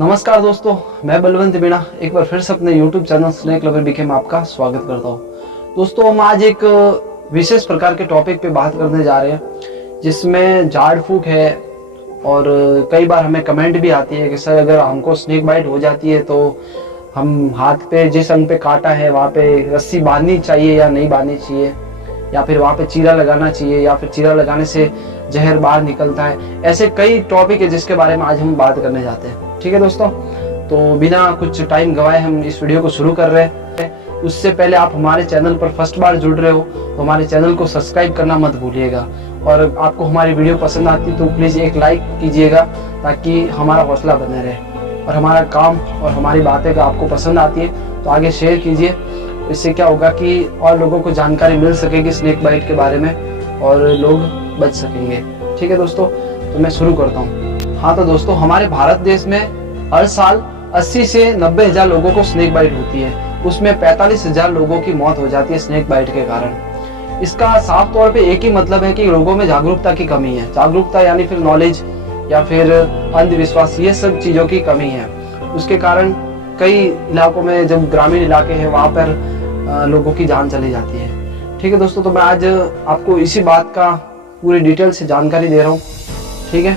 नमस्कार दोस्तों, मैं बलवंत मीणा एक बार फिर से अपने YouTube channel snake lover BK में आपका स्वागत करता हूँ। दोस्तों, हम आज एक विशेष प्रकार के टॉपिक पे बात करने जा रहे हैं जिसमें झाड़ फूक है। और कई बार हमें कमेंट भी आती है कि सर अगर हमको स्नेक बाइट हो जाती है तो हम हाथ पे जिस अंग पे काटा है वहाँ पे रस्सी बांधनी चाहिए या नहीं बांधनी चाहिए, या फिर वहाँ पे चीरा लगाना चाहिए, या फिर चीरा लगाने से जहर बाहर निकलता है। ऐसे कई टॉपिक है जिसके बारे में आज हम बात करने जाते हैं। ठीक है दोस्तों, तो बिना कुछ टाइम गवाए हम इस वीडियो को शुरू कर रहे हैं। उससे पहले आप हमारे चैनल पर फर्स्ट बार जुड़ रहे हो तो हमारे चैनल को सब्सक्राइब करना मत भूलिएगा, और आपको हमारी वीडियो पसंद आती तो प्लीज़ एक लाइक कीजिएगा ताकि हमारा हौसला बने रहे। और हमारा काम और हमारी बातें अगर आपको पसंद आती है तो आगे शेयर कीजिए। इससे क्या होगा कि और लोगों को जानकारी मिल सकेगी स्नेक बाइट के बारे में और लोग बच सकेंगे। ठीक है दोस्तों, तो मैं शुरू करता हूँ। हाँ तो दोस्तों, हमारे भारत देश में हर साल 80 से 90 हजार लोगों को स्नेक बाइट होती है। उसमें 45,000 लोगों की मौत हो जाती है स्नेक बाइट के कारण। इसका साफ तौर पे एक ही मतलब है कि लोगों में जागरूकता की कमी है। जागरूकता यानी फिर नॉलेज या फिर अंधविश्वास, ये सब चीज़ों की कमी है। उसके कारण कई इलाकों में, जब ग्रामीण इलाके हैं वहाँ पर लोगों की जान चली जाती है। ठीक है दोस्तों, तो मैं आज आपको इसी बात का पूरी डिटेल से जानकारी दे रहा हूँ। ठीक है,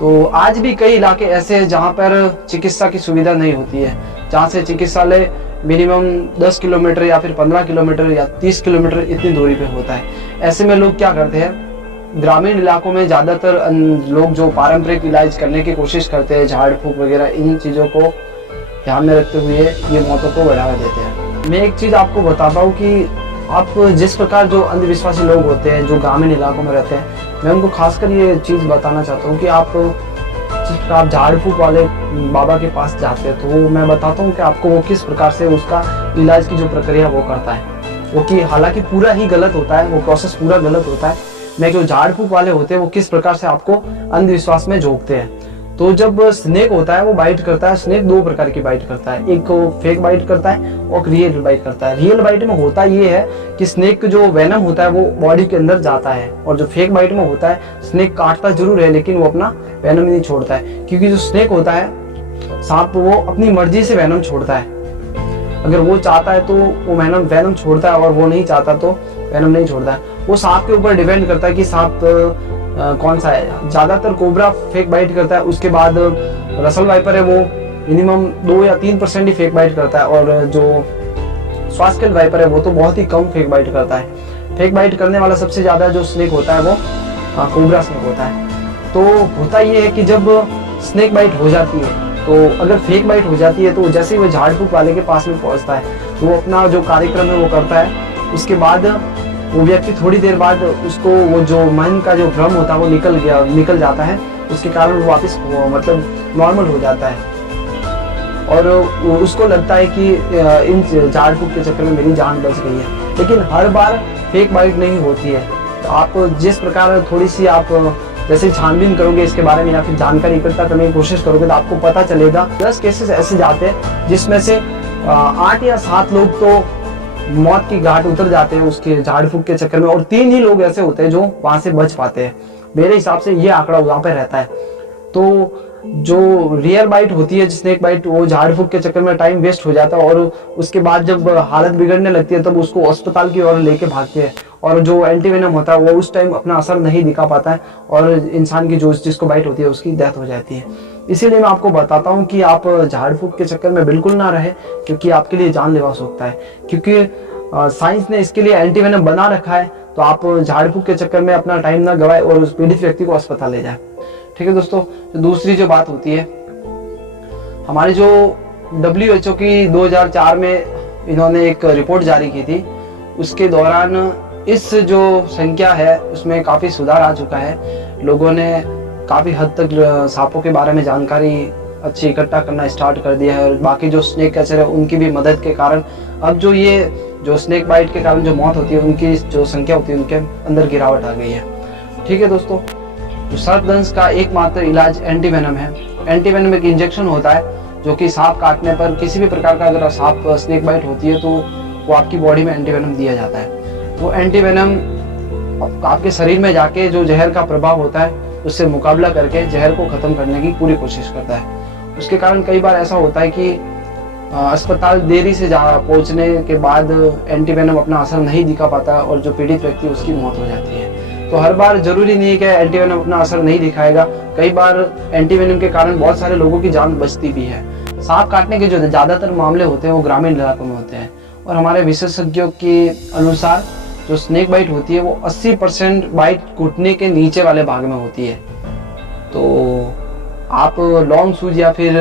तो आज भी कई इलाके ऐसे हैं जहाँ पर चिकित्सा की सुविधा नहीं होती है, जहाँ से चिकित्सालय मिनिमम 10 किलोमीटर या फिर 15 किलोमीटर या 30 किलोमीटर इतनी दूरी पे होता है। ऐसे में लोग क्या करते हैं, ग्रामीण इलाकों में ज़्यादातर लोग जो पारंपरिक इलाज करने की कोशिश करते हैं, झाड़ फूक वगैरह, इन चीज़ों को ध्यान में रखते हुए ये मौतों को बढ़ावा देते हैं। मैं एक चीज़ आपको बताता हूँ कि आप जिस प्रकार जो अंधविश्वासी लोग होते हैं जो ग्रामीण इलाकों में रहते हैं, मैं उनको खासकर ये चीज़ बताना चाहता हूँ कि आप झाड़ फूक वाले बाबा के पास जाते हैं तो मैं बताता हूँ कि आपको वो किस प्रकार से उसका इलाज की जो प्रक्रिया वो करता है, वो कि हालांकि पूरा ही गलत होता है, वो प्रोसेस पूरा गलत होता है। मैं जो झाड़ फूक वाले होते हैं वो किस प्रकार से आपको अंधविश्वास में झोंकते हैं। तो जब स्नेक होता है वो बाइट करता है। स्नेक दो प्रकार की बाइट करता है, एक फेक बाइट करता है और रियल बाइट करता है। रियल बाइट में होता ये है कि स्नेक जो वेनम होता है वो बॉडी के अंदर जाता है, और जो फेक बाइट में होता है स्नेक काटता जरूर है लेकिन वो अपना वेनम नहीं छोड़ता है। क्योंकि जो स्नेक होता है, सांप, वो अपनी मर्जी से वेनम छोड़ता है। अगर वो चाहता है तो वो वेनम छोड़ता है, और वो नहीं चाहता तो वेनम नहीं छोड़ता है। वो सांप के ऊपर डिपेंड करता है कि सांप कौन सा है। ज्यादातर कोबरा फेक बाइट करता है, उसके बाद रसल वाइपर है वो मिनिमम 2 या 3% ही फेक बाइट करता है, और जो स्वास्केल वाइपर है वो तो बहुत ही कम फेक बाइट करता है। फेक बाइट करने वाला सबसे ज्यादा जो स्नेक होता है वो कोबरा स्नेक होता है। तो होता ये है कि जब स्नेक बाइट हो जाती है, तो अगर फेक बाइट हो जाती है तो जैसे ही वो झाड़ फूक वाले के पास में पहुंचता है तो वो अपना जो कार्यक्रम है वो करता है। उसके बाद वो व्यक्ति थोड़ी देर बाद उसको वो जो मन का जो भ्रम होता है वो निकल जाता है। उसके कारण वो वापस मतलब नॉर्मल हो जाता है, और उसको लगता है कि इन झाड़ फूक के चक्कर में मेरी जान बच गई है। लेकिन हर बार फेक बाइट नहीं होती है। तो आप जिस प्रकार थोड़ी सी आप जैसे छानबीन करोगे इसके बारे में या फिर जानकारी इकट्ठा करने की कोशिश करोगे तो आपको पता चलेगा 10 केसेस ऐसे जाते हैं जिसमें से 8 या 7 लोग तो मौत की घाट उतर जाते हैं उसके झाड़ फूक के चक्कर में, और 3 ही लोग ऐसे होते हैं जो वहां से बच पाते हैं। मेरे हिसाब से ये आंकड़ा वहां पे रहता है। तो जो रियल बाइट होती है, स्नेक बाइट, वो झाड़ फूक के चक्कर में टाइम वेस्ट हो जाता है, और उसके बाद जब हालत बिगड़ने लगती है तब उसको अस्पताल की ओर लेके भागते हैं, और जो एंटीवेनम होता है वो उस टाइम अपना असर नहीं दिखा पाता है, और इंसान की जो जिसको बाइट होती है उसकी डेथ हो जाती है। इसीलिए मैं आपको बताता हूँ कि आप झाड़ फूक के चक्कर में बिल्कुल ना रहे, क्योंकि आपके लिए जानलेवा हो सकता है। क्योंकि साइंस ने इसके लिए एंटीवेनम बना रखा है, तो आप झाड़ फूक के चक्कर में अपना टाइम ना गवाए और उस पीड़ित व्यक्ति को अस्पताल ले जाए। ठीक है दोस्तों, दूसरी जो बात होती है, हमारी जो WHO की 2004 में इन्होंने एक रिपोर्ट जारी की थी, उसके दौरान इस जो संख्या है उसमें काफ़ी सुधार आ चुका है। लोगों ने काफ़ी हद तक सांपों के बारे में जानकारी अच्छी इकट्ठा करना स्टार्ट कर दिया है, और बाकी जो स्नेक कैचर है उनकी भी मदद के कारण अब जो स्नेक बाइट के कारण जो मौत होती है उनकी जो संख्या होती है उनके अंदर गिरावट आ गई है। ठीक है दोस्तों, तो सर्पदंश का एकमात्र इलाज एंटीवेनम है। एंटीवेनम एक इंजेक्शन होता है जो कि सांप काटने पर, किसी भी प्रकार का अगर सांप स्नेक बाइट होती है तो वो आपकी बॉडी में एंटीवेनम दिया जाता है। वो एंटीवेनम आपके शरीर में जाके जो जहर का प्रभाव होता है उससे मुकाबला करके जहर को खत्म करने की पूरी कोशिश करता है। उसके कारण कई बार ऐसा होता है कि अस्पताल देरी से पहुंचने के बाद एंटीवेनम अपना असर नहीं दिखा पाता और जो पीड़ित व्यक्ति उसकी मौत हो जाती है। तो हर बार जरूरी नहीं है कि एंटीवेनम अपना असर नहीं दिखाएगा, कई बार एंटीवेनम के कारण बहुत सारे लोगों की जान बचती भी है। सांप काटने के जो ज़्यादातर मामले होते हैं वो ग्रामीण इलाकों में होते हैं और हमारे विशेषज्ञों के अनुसार जो स्नेक बाइट होती है वो 80% बाइट घुटने के नीचे वाले भाग में होती है। तो आप लॉन्ग शूज या फिर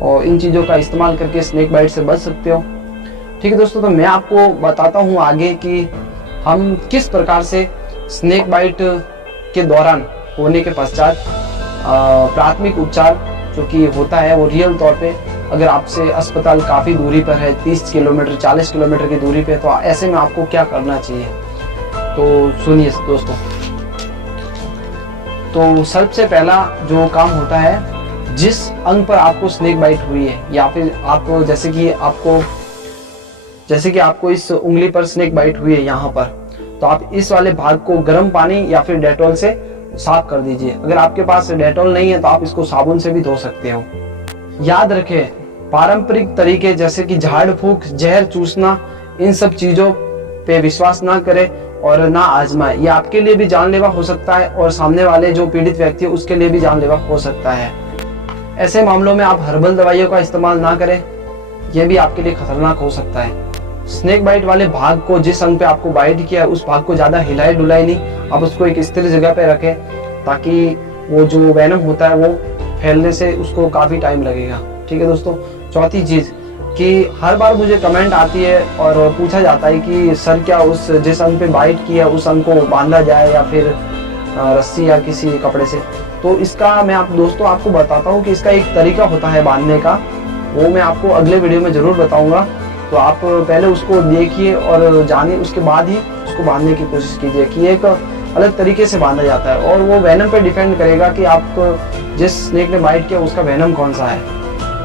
और इन चीज़ों का इस्तेमाल करके स्नेक बाइट से बच सकते हो। ठीक है दोस्तों, तो मैं आपको बताता हूँ आगे कि हम किस प्रकार से स्नेक बाइट के दौरान होने के पश्चात प्राथमिक उपचार जो कि होता है वो रियल तौर पे, अगर आपसे अस्पताल काफ़ी दूरी पर है, 30 किलोमीटर 40 किलोमीटर की दूरी पे, तो ऐसे में आपको क्या करना चाहिए। तो सुनिए दोस्तों, तो सबसे पहला जो काम होता है, जिस अंग पर आपको स्नेक बाइट हुई है या फिर आपको जैसे कि आपको इस उंगली पर स्नेक बाइट हुई है यहाँ पर, तो आप इस वाले भाग को गर्म पानी या फिर डेटॉल से साफ कर दीजिए। अगर आपके पास डेटॉल नहीं है तो आप इसको साबुन से भी धो सकते हो। याद रखें, पारंपरिक तरीके जैसे कि झाड़ फूंक, जहर चूसना, इन सब चीजों पे विश्वास ना करें और ना आजमाएं। ये आपके लिए भी जानलेवा हो सकता है और सामने वाले जो पीड़ित व्यक्ति है उसके लिए भी जानलेवा हो सकता है। ऐसे मामलों में आप हर्बल दवाइयों का इस्तेमाल ना करें, यह भी आपके लिए खतरनाक हो सकता है। स्नेक बाइट वाले भाग को, जिस अंग पे आपको बाइट किया है, उस भाग को ज्यादा हिलाए डुलाए नहीं, आप उसको एक स्थिर जगह पे रखें ताकि वो जो वेनम होता है वो फैलने से उसको काफी टाइम लगेगा। ठीक है दोस्तों। चौथी चीज कि हर बार मुझे कमेंट आती है और पूछा जाता है कि सर क्या उस जिस अंग पे बाइट किया उस अंग को बांधा जाए या फिर रस्सी या किसी कपड़े से। तो इसका मैं दोस्तों आपको बताता हूँ कि इसका एक तरीका होता है बांधने का, वो मैं आपको अगले वीडियो में जरूर बताऊंगा। तो आप पहले उसको देखिए और जानिए, उसके बाद ही उसको बांधने की कोशिश कीजिए कि एक अलग तरीके से बांधा जाता है और वो वेनम पे डिपेंड करेगा कि आप जिस स्नेक ने बाइट किया उसका वेनम कौन सा है।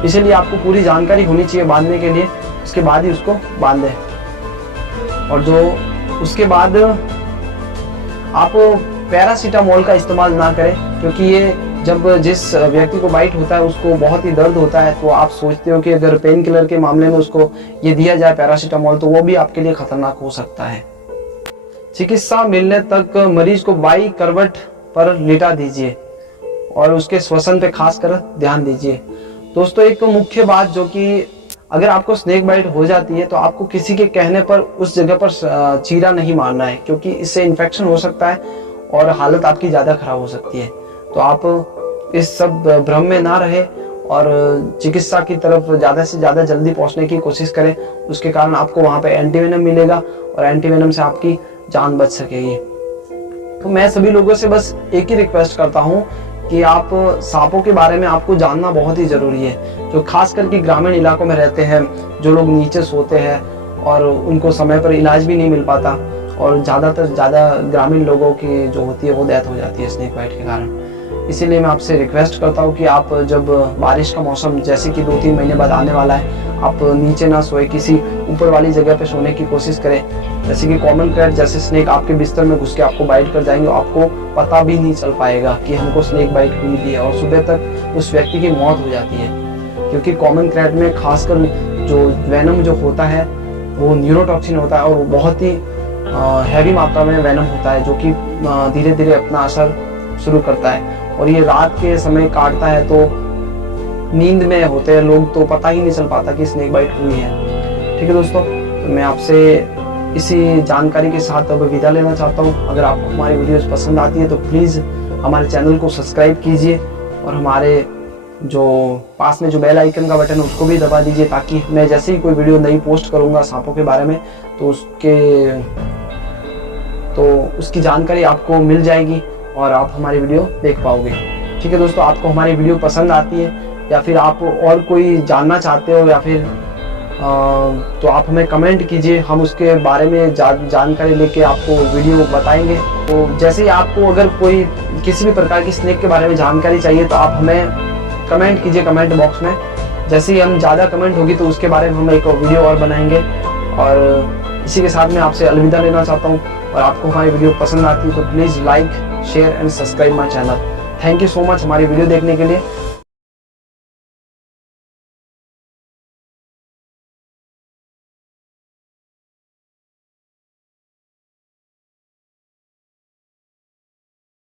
इसीलिए आपको पूरी जानकारी होनी चाहिए बांधने के लिए, उसके बाद ही उसको बांधे। और जो उसके बाद आप पैरासीटामोल का इस्तेमाल ना करें, क्योंकि ये जब जिस व्यक्ति को बाइट होता है उसको बहुत ही दर्द होता है, तो आप सोचते हो कि अगर पेन किलर के मामले में उसको ये दिया जाए पैरासीटामोल, तो वो भी आपके लिए खतरनाक हो सकता है। चिकित्सा मिलने तक मरीज को बाई करवट पर लिटा दीजिए और उसके श्वसन पे खासकर ध्यान दीजिए। दोस्तों, एक मुख्य बात जो कि अगर आपको स्नेक बाइट हो जाती है तो आपको किसी के कहने पर उस जगह पर चीरा नहीं मारना है, क्योंकि इससे इन्फेक्शन हो सकता है और हालत आपकी ज़्यादा खराब हो सकती है। तो आप इस सब भ्रम में ना रहे और चिकित्सा की तरफ ज़्यादा से ज़्यादा जल्दी पहुंचने की कोशिश करें। उसके कारण आपको वहाँ पे एंटीवेनम मिलेगा और एंटीवेनम से आपकी जान बच सकेगी। तो मैं सभी लोगों से बस एक ही रिक्वेस्ट करता हूँ कि आप सांपों के बारे में आपको जानना बहुत ही ज़रूरी है। जो खास करके ग्रामीण इलाकों में रहते हैं, जो लोग नीचे सोते हैं और उनको समय पर इलाज भी नहीं मिल पाता और ज़्यादा ग्रामीण लोगों की जो होती है वो डेथ हो जाती है स्नेक बाइट के कारण। इसीलिए मैं आपसे रिक्वेस्ट करता हूँ कि आप जब बारिश का मौसम जैसे कि 2-3 महीने बाद आने वाला है, आप नीचे ना सोए, किसी ऊपर वाली जगह पे सोने की कोशिश करें। जैसे कि कॉमन क्रैट जैसे स्नेक आपके बिस्तर में घुस के आपको बाइट कर जाएंगे, आपको पता भी नहीं चल पाएगा कि हमको स्नेक बाइट हुई थी और सुबह तक उस व्यक्ति की मौत हो जाती है। क्योंकि कॉमन क्रैट में खासकर जो वेनम जो होता है वो न्यूरोटॉक्सिन होता है और वो बहुत ही हैवी मात्रा में वेनम होता है, जो कि धीरे धीरे अपना असर शुरू करता है और ये रात के समय काटता है। तो नींद में होते हैं लोग तो पता ही नहीं चल पाता कि स्नेक बाइट हुई है। ठीक है दोस्तों, तो मैं आपसे इसी जानकारी के साथ अब विदा लेना चाहता हूँ। अगर आपको हमारी वीडियोस पसंद आती है तो प्लीज़ हमारे चैनल को सब्सक्राइब कीजिए और हमारे जो पास में जो बेल आइकन का बटन है उसको भी दबा दीजिए, ताकि मैं जैसे ही कोई वीडियो नई पोस्ट करूँगा सांपों के बारे में तो उसकी जानकारी आपको मिल जाएगी और आप हमारी वीडियो देख पाओगे। ठीक है दोस्तों, आपको हमारी वीडियो पसंद आती है या फिर आप और कोई जानना चाहते हो या फिर तो आप हमें कमेंट कीजिए, हम उसके बारे में जानकारी लेके आपको वीडियो बताएंगे। तो जैसे ही आपको अगर कोई किसी भी प्रकार की स्नेक के बारे में जानकारी चाहिए तो आप हमें कमेंट कीजिए कमेंट बॉक्स में। जैसे ही हम ज़्यादा कमेंट होगी तो उसके बारे में हम एक वीडियो और बनाएंगे। और इसी के साथ मैं आपसे अलविदा लेना चाहता हूँ। और आपको हमारी वीडियो पसंद आती है तो please like, share and subscribe my channel. Thank you so much हमारी वीडियो देखने के लिए।